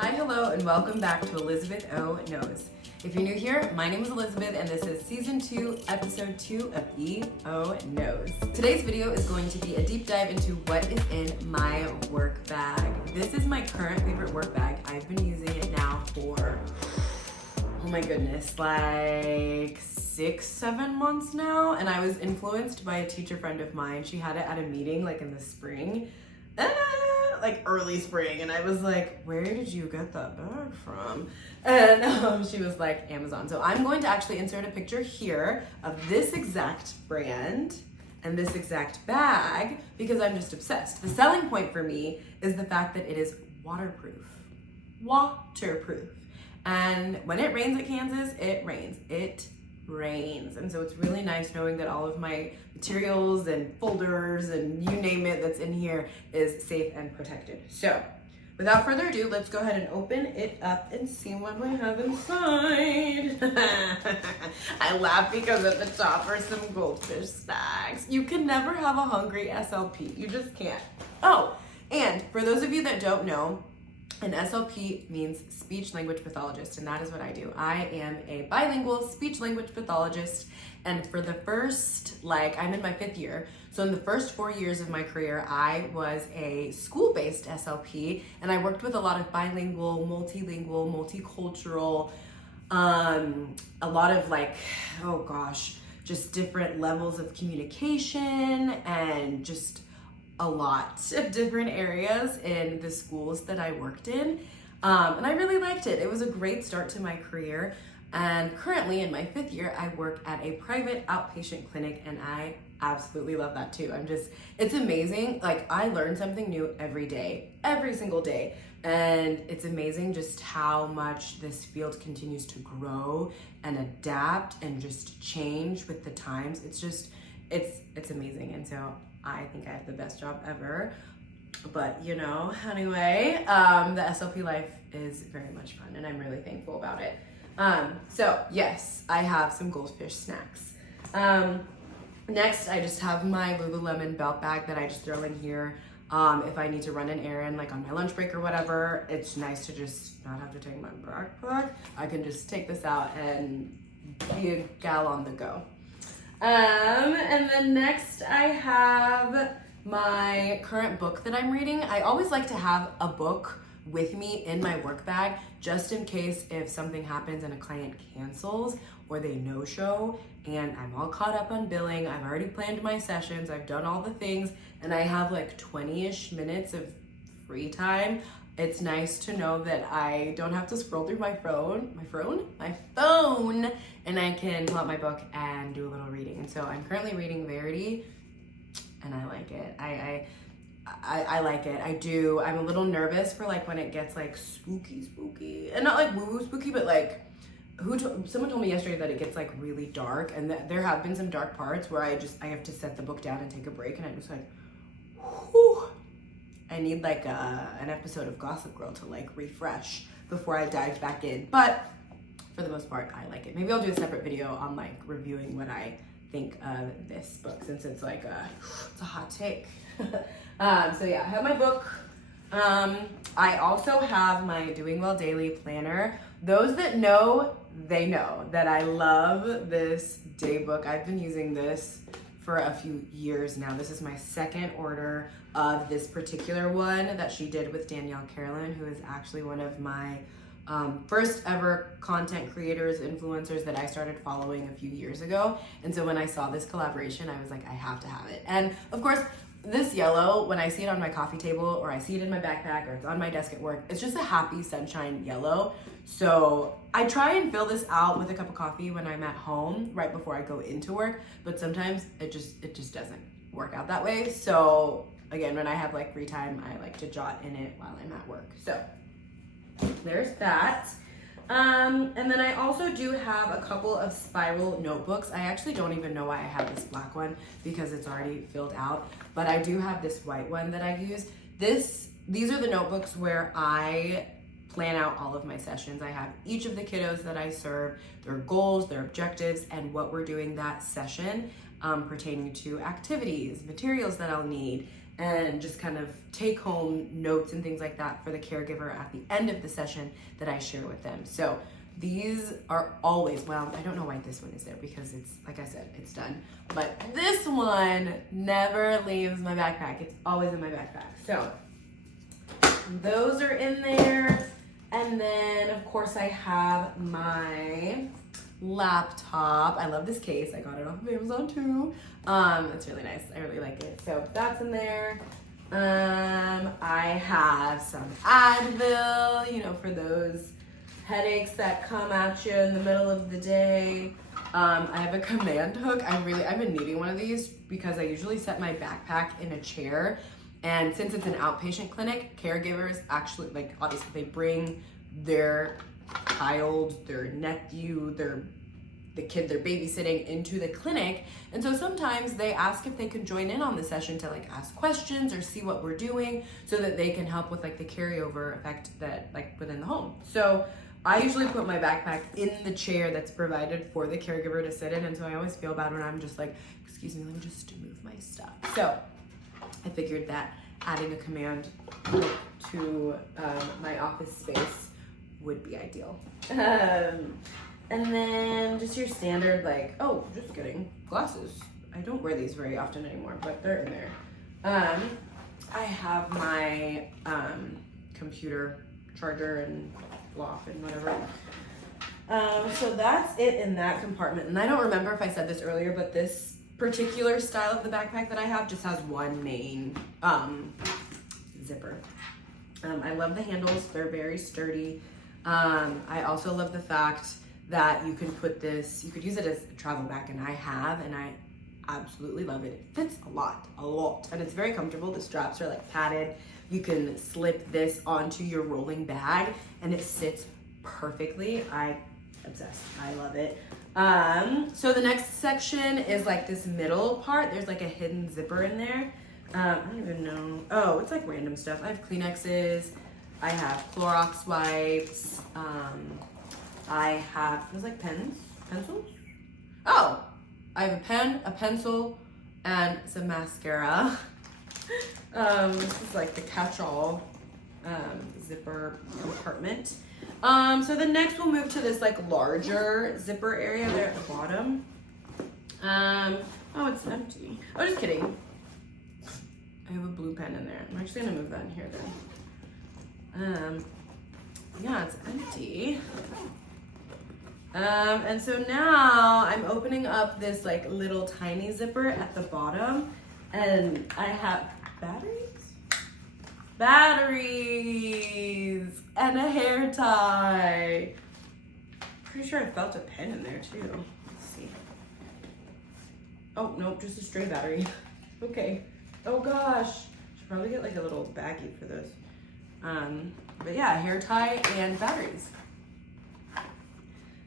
Hi, hello, and welcome back to Elizabeth O Knows. If you're new here, my name is Elizabeth, and this is Season 2, Episode 2 of E.O. Knows. Today's video is going to be a deep dive into what is in my work bag. This is my current favorite work bag. I've been using it now for, oh my goodness, like 6-7 months now, and I was influenced by a teacher friend of mine. She had it at a meeting like in the spring. Like early spring, and I was like, where did you get that bag from? And she was like, Amazon. So I'm going to actually insert a picture here of this exact brand and this exact bag because I'm just obsessed. The selling point for me is the fact that it is waterproof. Waterproof. And when it rains at Kansas, it rains. It rains. And so it's really nice knowing that all of my materials and folders and you name it that's in here is safe and protected. So without further ado, let's go ahead and open it up and see what we have inside. I laugh because at the top are some goldfish snacks. You can never have a hungry SLP. You just can't. Oh, and for those of you that don't know, an SLP means speech language pathologist, and that is what I do. I am a bilingual speech language pathologist, and for the first, I'm in my 5th year, so in the first 4 years of my career, I was a school-based SLP, and I worked with a lot of bilingual, multilingual, multicultural, a lot of just different levels of communication and just a lot of different areas in the schools that I worked in. And I really liked it. It was a great start to my career. And currently in my 5th year, I work at a private outpatient clinic, and I absolutely love that too. It's amazing. I learn something new every day, every single day. And it's amazing just how much this field continues to grow and adapt and just change with the times. It's amazing. And so I think I have the best job ever, but anyway, the SLP life is very much fun, and I'm really thankful about it. So yes, I have some goldfish snacks. Next, I just have my Lululemon belt bag that I just throw in here. If I need to run an errand, like on my lunch break or whatever, it's nice to just not have to take my backpack. I can just take this out and be a gal on the go. And then next I have my current book that I'm reading. I always like to have a book with me in my work bag just in case if something happens and a client cancels or they no-show and I'm all caught up on billing. I've already planned my sessions, I've done all the things, and I have like 20-ish minutes of free time. It's nice to know that I don't have to scroll through my phone, and I can pull out my book and do a little reading. And so I'm currently reading Verity, and I like it. I like it. I do. I'm a little nervous for when it gets spooky, and not woo-woo spooky, but someone told me yesterday that it gets really dark, and that there have been some dark parts where I have to set the book down and take a break, and I'm just whew. I need an episode of Gossip Girl to refresh before I dive back in. But for the most part, I like it. Maybe I'll do a separate video on reviewing what I think of this book, since it's it's a hot take. So yeah, I have my book. I also have my Doing Well Daily planner. Those that know, they know that I love this day book. I've been using this for a few years now. This is my 2nd order of this particular one that she did with Danielle Carolyn, who is actually one of my first ever content creators, influencers that I started following a few years ago. And so when I saw this collaboration, I was like, I have to have it. And of course, this yellow, when I see it on my coffee table or I see it in my backpack or it's on my desk at work, it's just a happy sunshine yellow. So I try and fill this out with a cup of coffee when I'm at home right before I go into work, but sometimes it just doesn't work out that way. So again, when I have free time, I like to jot in it while I'm at work. So there's that. And then I also do have a couple of spiral notebooks. I actually don't even know why I have this black one because it's already filled out, but I do have this white one that I use. These are the notebooks where I plan out all of my sessions. I have each of the kiddos that I serve, their goals, their objectives, and what we're doing that session pertaining to activities, materials that I'll need, and just kind of take home notes and things like that for the caregiver at the end of the session that I share with them. So these are always, well, I don't know why this one is there because it's, like I said, it's done. But this one never leaves my backpack. It's always in my backpack. So those are in there. And then of course I have my laptop. I love this case. I got it off of Amazon too. It's really nice. I really like it. So that's in there. I have some Advil, you know, for those headaches that come at you in the middle of the day. I have a command hook. I've been needing one of these because I usually set my backpack in a chair. And since it's an outpatient clinic, caregivers actually, like, obviously they bring their child, their nephew, the kid they're babysitting into the clinic. And so sometimes they ask if they can join in on the session to like ask questions or see what we're doing so that they can help with like the carryover effect that like within the home. So I usually put my backpack in the chair that's provided for the caregiver to sit in. And so I always feel bad when I'm just like, excuse me, let me just move my stuff. So I figured that adding a command to my office space would be ideal. And then just your standard, like, oh, just kidding, glasses. I don't wear these very often anymore, but they're in there. I have my computer charger and lock and whatever. So that's it in that compartment. And I don't remember if I said this earlier, but this particular style of the backpack that I have just has one main zipper. I love the handles, they're very sturdy. I also love the fact that you can put this, you could use it as a travel bag, and I have, and I absolutely love it. It fits a lot, and it's very comfortable. The straps are like padded. You can slip this onto your rolling bag, and it sits perfectly. I'm obsessed. I love it. So the next section is like this middle part. There's like a hidden zipper in there. I don't even know. Oh, it's like random stuff. I have Kleenexes. I have Clorox wipes. I have, it was like pencils? Oh, I have a pen, a pencil, and some mascara. This is like the catch-all zipper compartment. So the next we'll move to this like larger zipper area there at the bottom. Oh, it's empty. Oh, just kidding. I have a blue pen in there. I'm actually gonna move that in here then. Yeah, it's empty. And so now I'm opening up this like little tiny zipper at the bottom, and I have batteries, and a hair tie. Pretty sure I felt a pen in there too. Let's see. Oh, nope, just a stray battery. Okay. Oh gosh. Should probably get like a little baggie for this. But yeah, hair tie and batteries.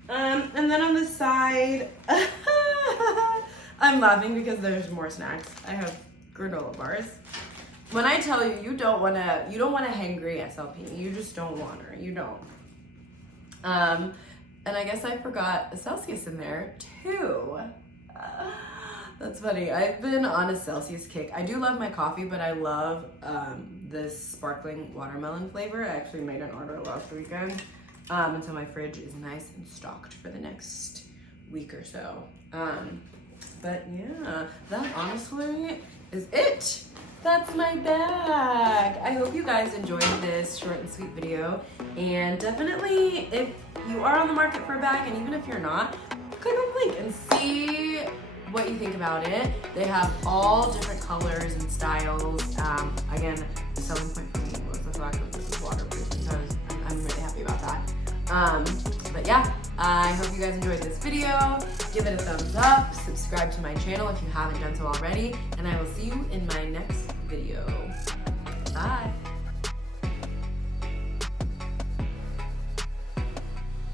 And then on the side, I'm laughing because there's more snacks. I have granola bars. When I tell you, you don't want to hangry SLP. You just don't want her. You don't. And I guess I forgot a Celsius in there too. That's funny. I've been on a Celsius kick. I do love my coffee, but I love this sparkling watermelon flavor. I actually made an order last weekend. And so my fridge is nice and stocked for the next week or so. But yeah, that honestly is it. That's my bag. I hope you guys enjoyed this short and sweet video. And definitely, if you are on the market for a bag, and even if you're not, click on the link and see what you think about it. They have all different colors and styles. Again, the selling point for me was the fact that this is waterproof, so I'm really happy about that. But yeah, I hope you guys enjoyed this video. Give it a thumbs up, subscribe to my channel if you haven't done so already, and I will see you in my